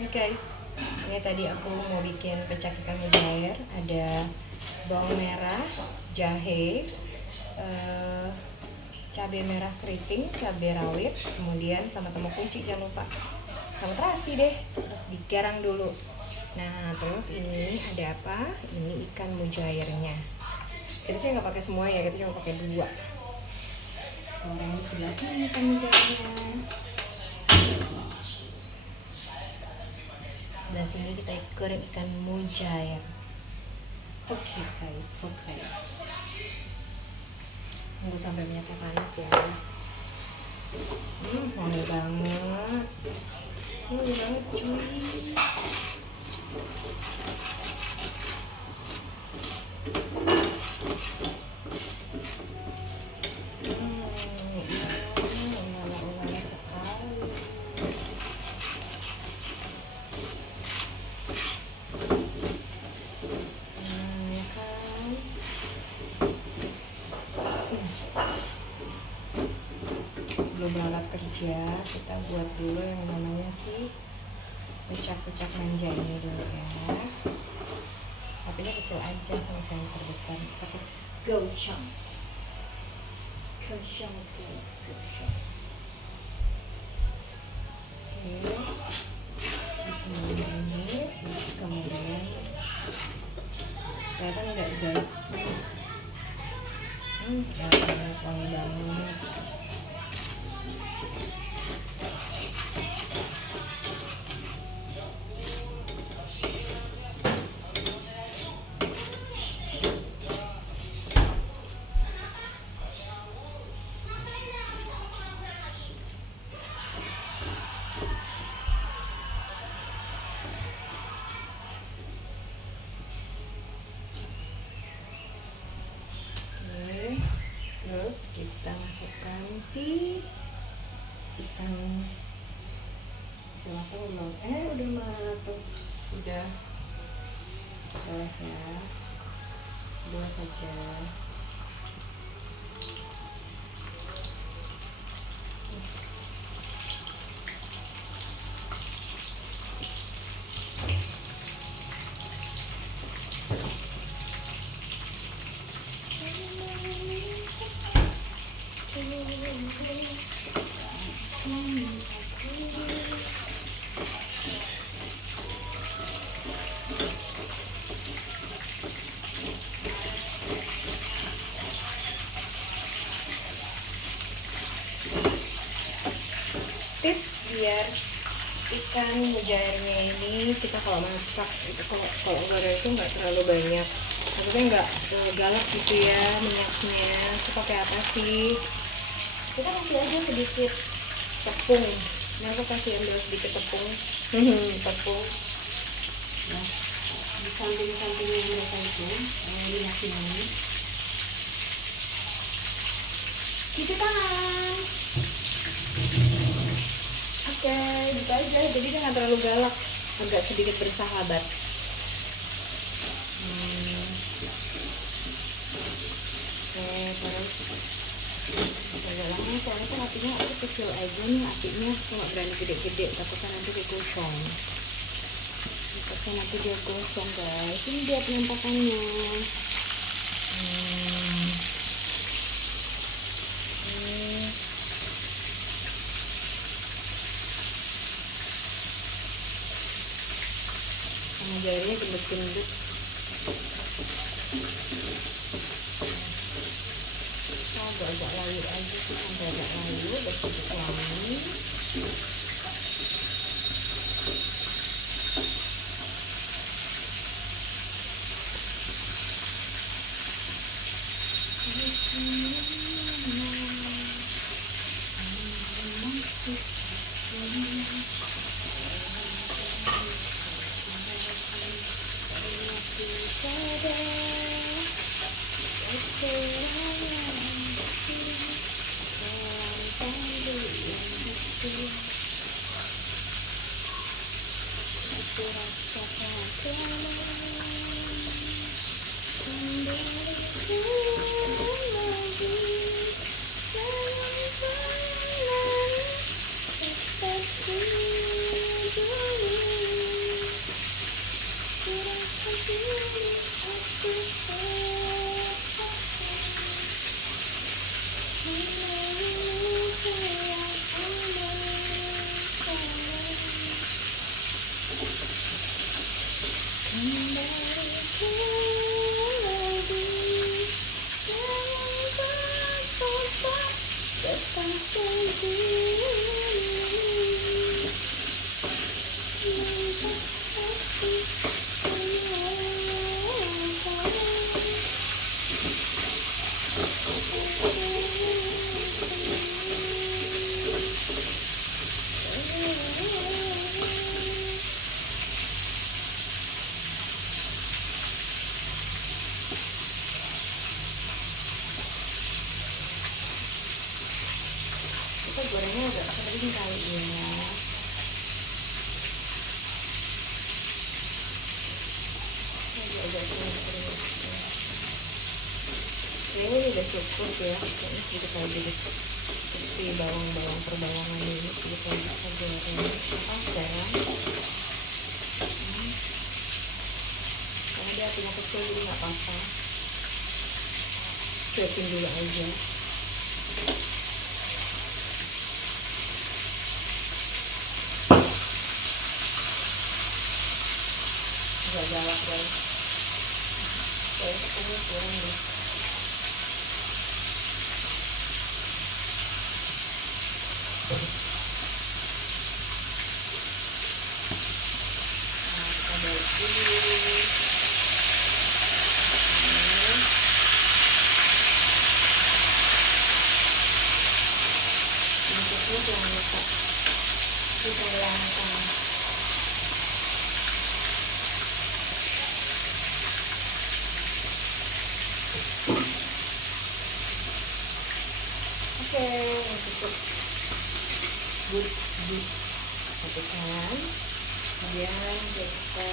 Oke guys, ini tadi aku mau bikin pecak ikan mujair. Ada bawang merah, jahe, eh, cabai merah keriting, cabai rawit, kemudian sama temu kunci jangan lupa. Sama terasi deh, terus digarang dulu. Nah, terus ini ada apa? Ini ikan mujairnya. Kita sih nggak pakai semua ya, kita cuma pakai 2. Kalau yang di sebelah sini ikan mujairnya. Sebelah sini kita goreng ikan mujair. Oke guys, oke. Tunggu sampai minyaknya panas ya. Wangi banget. Wangi banget cuy. Ulala sekali. Ya kan? Sebelum berangkat kerja, kita buat dulu yang namanya sih pecak-pecak manja ini dulu ya. Apinya kecil aja, kalau saya besar pakai gochujang. Gochujang guys, gochujang. Oke, disini ini, terus kemudian kelihatan nggak guys? Kelihatan wangi banget. Terus kita masukkan si ikan udah matang belum? Udah matang, udah boleh ya, 2 saja. Tips biar ikan mujairnya ini kita kalau masak itu kalau goreng itu nggak terlalu banyak, maksudnya nggak galak gitu ya minyaknya. Itu pakai apa sih? Kita kasih aja sedikit tepung. Nah, aku kasih ambil sedikit tepung. Tepung. Nah, di samping-sampingnya yang mereka itu minyak ini. Cuci tangan. Oke, gitu aja. Jadi dia nggak terlalu galak, agak sedikit bersahabat. Oke, terus agak lama soalnya kan apinya aku kecil aja nih, apinya aku nggak berani gede-gede, takutnya nanti dia gosong. Takutnya nanti dia gosong guys. Ini dia penampakannya. Sama jarinya gendut-gendut. Agak layu aja sih, sampai agak layu, udah sedikit wangi. agak kering. Kayaknya ini udah cukup ya, kayaknya sedikit lagi deh. Seperti bawang perbawangan ini sedikit lagi aja garam. Karena dia apinya kecil jadi nggak apa-apa. Cuekin dulu aja. Agak galak guys. Kayak tepungnya kurang deh. Nah, kita balik dulu. Bentuknya jangan lupa ditayangkan. Oke, cukup good matikan. Kemudian kita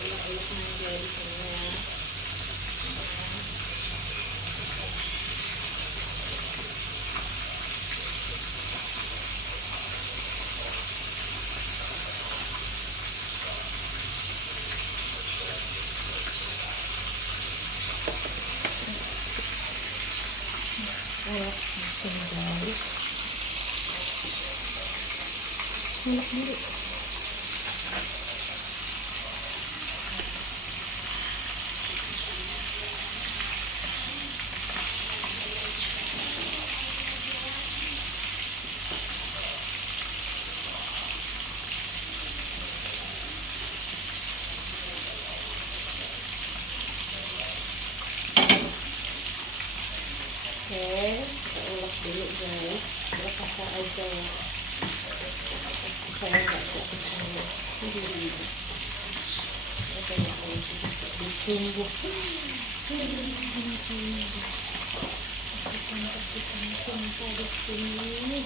ulek-ulek aja di sini ya. Ulek langsung balik. Ulek dulu. Oke, kita ulek dulu guys. Ulek kasar aja ya. Saya nggak fokus sama ini. Oke, ditunggu. Kasihkan di sini.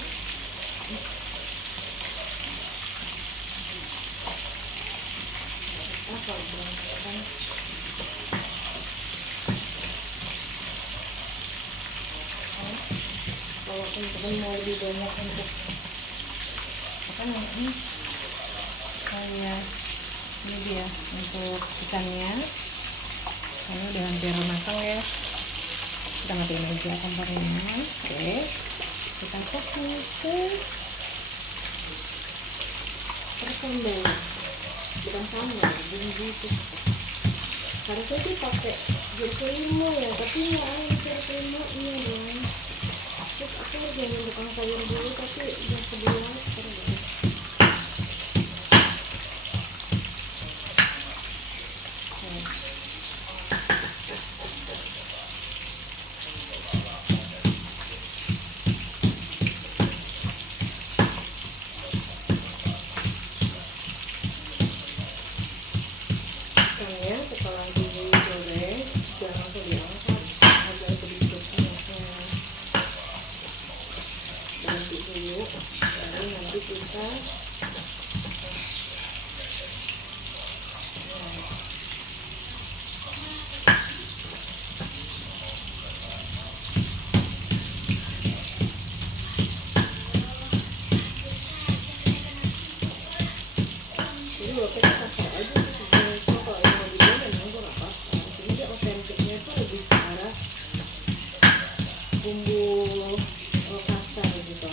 Apa berantakan? Kalau teman-teman mau lebih banyak untuk apa namanya, kayak ini dia untuk ikannya, karena udah hampir matang ya. Kita matiin aja kompornya. Oke, kita kasih ke sambal, bukan sambal, bumbu itu. Harusnya sih pakai jeruk limau ya, tapi nggak ada jeruk limaunya dong. Terus aku jangan tukang sayur dulu, tapi udah keburu lapar ya. Ikannya setelah digoreng jangan langsung diangkat, agak sedikit minyaknya ganti dulu, baru nanti kita jadi kita kasar aja sih sebenarnya. Kalau yang mau dibuat memang gue nggak apa-apa, jadi dia otentiknya tuh lebih ke arah bumbu kasar gitu.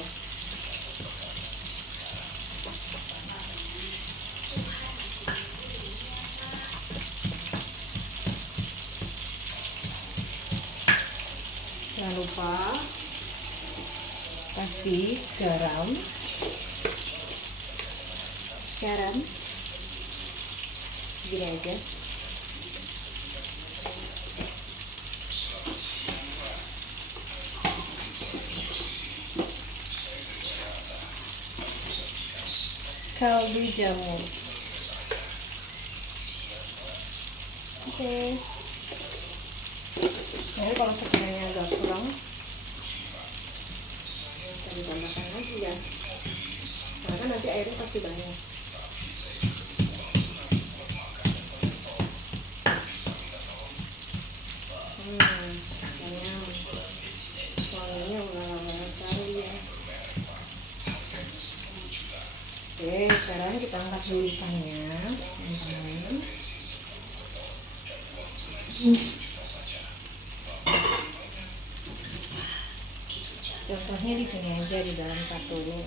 Jangan lupa kasih garam segini aja. Kaldu jamur. Oke. Jadi kalau sekiranya agak kurang, kita ditambahkan lagi ya. Karena nanti airnya pasti banyak. Kayaknya wanginya udah sekali ya. Oke, sekarang kita angkat dulu ikannya, teman-teman. Contohnya di sini aja, di dalam satu ya.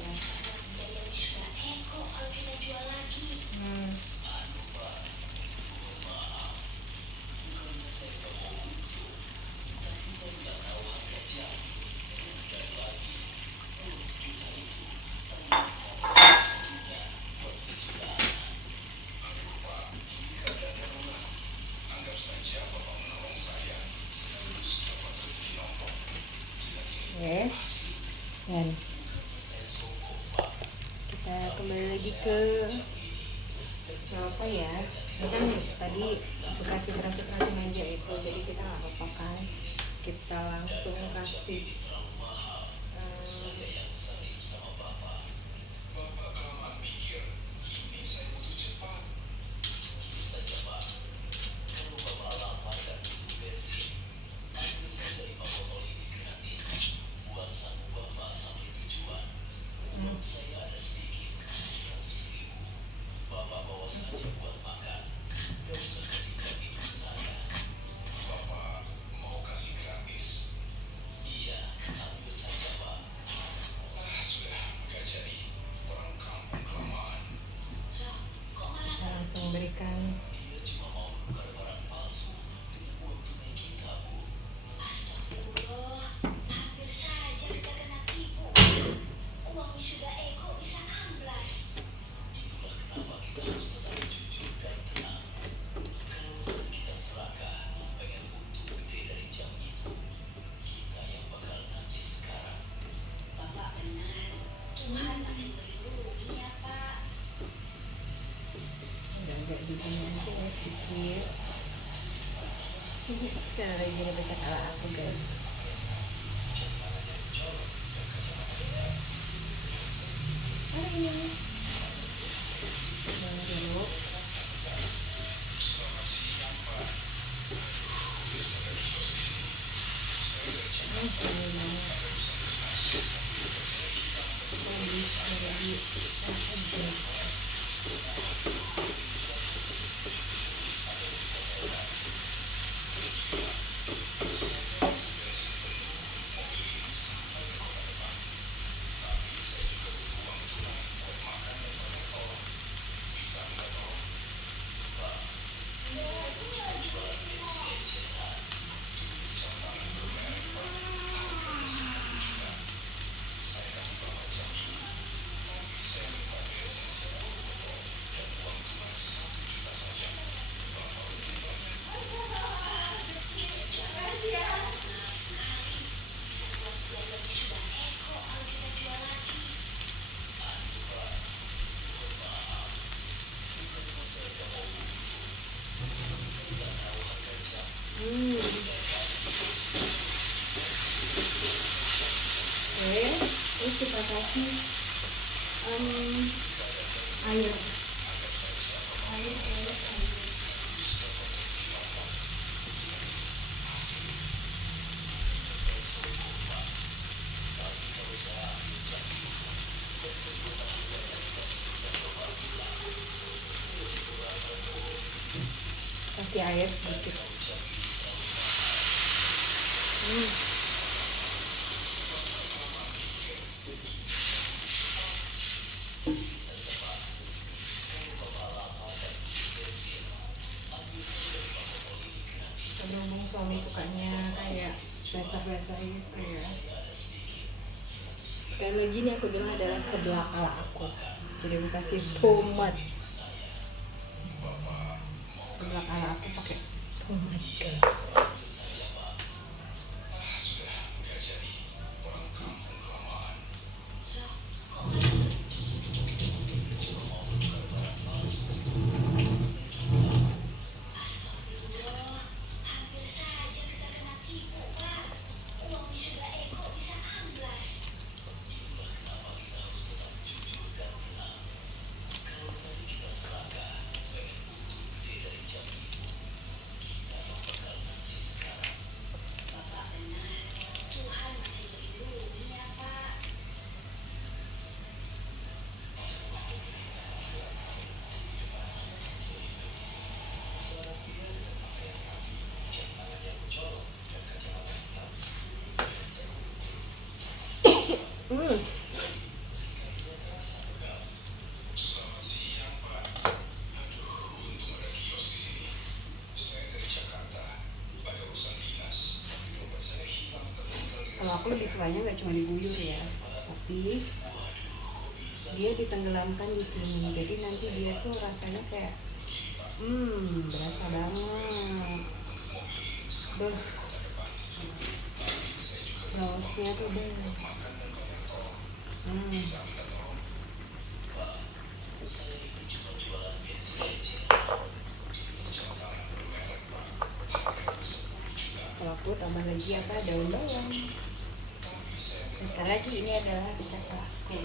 Oke, dan kita kembali lagi ke apa ya? Ini kan tadi bekas terasi meja itu, jadi kita nggak apa-apa kan? Kita langsung kasih berikan sedikit. Sekarang lagi gini baca ala aku guys. Ini dulu. Oke, terus kita kasih air. Kasih air sedikit. Berhubung suami sukanya kayak basah-basah gitu ya, Sekali lagi ini aku bilang adalah sebelah ala aku. Jadi aku kasih tomat. Sebelah ala aku pakai tomat, guys. Kalau aku lebih sukanya nggak cuma diguyur ya, tapi dia ditenggelamkan di sini. Jadi nanti dia tuh rasanya kayak, berasa banget. Beuh, sausnya tuh Kalau aku tambah lagi apa, daun bawang. Dan sekali lagi ini adalah kecap aku.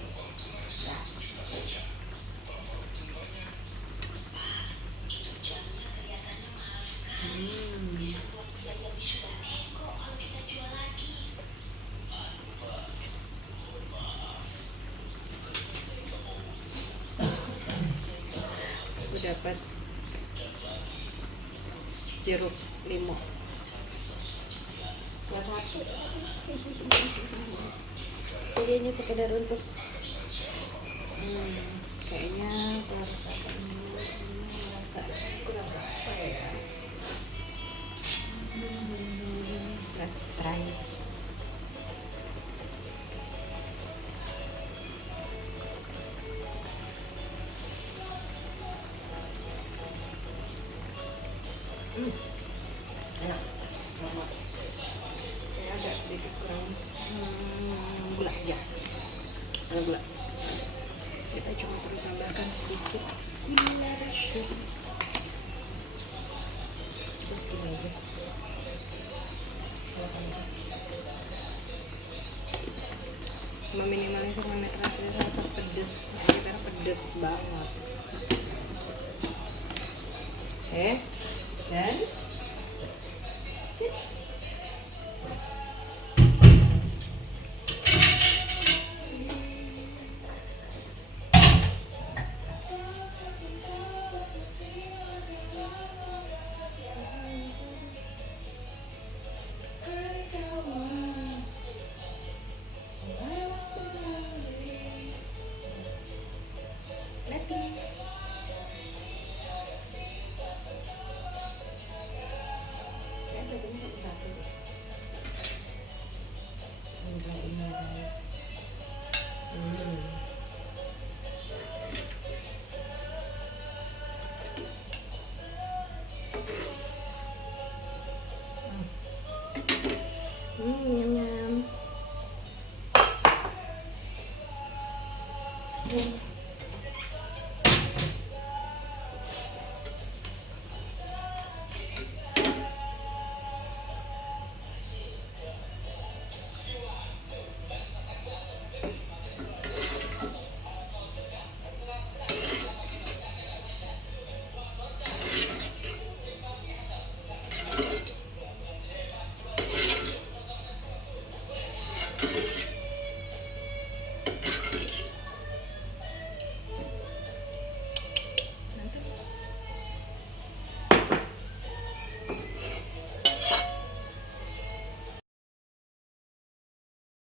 Nah. Aku dapat jeruk limau. Kelas 1. Jadi ini sekedar untuk kayaknya aku harus rasa kurang apa ya. Let's try. Enak. Kayak agak sedikit kurang gula ya. Ada gula. Kita cuma perlu tambahkan sedikit gula rasio. Terus gini aja. Meminimalisir menetrasi rasa pedes, karena pedes banget. Dan nyam nyam.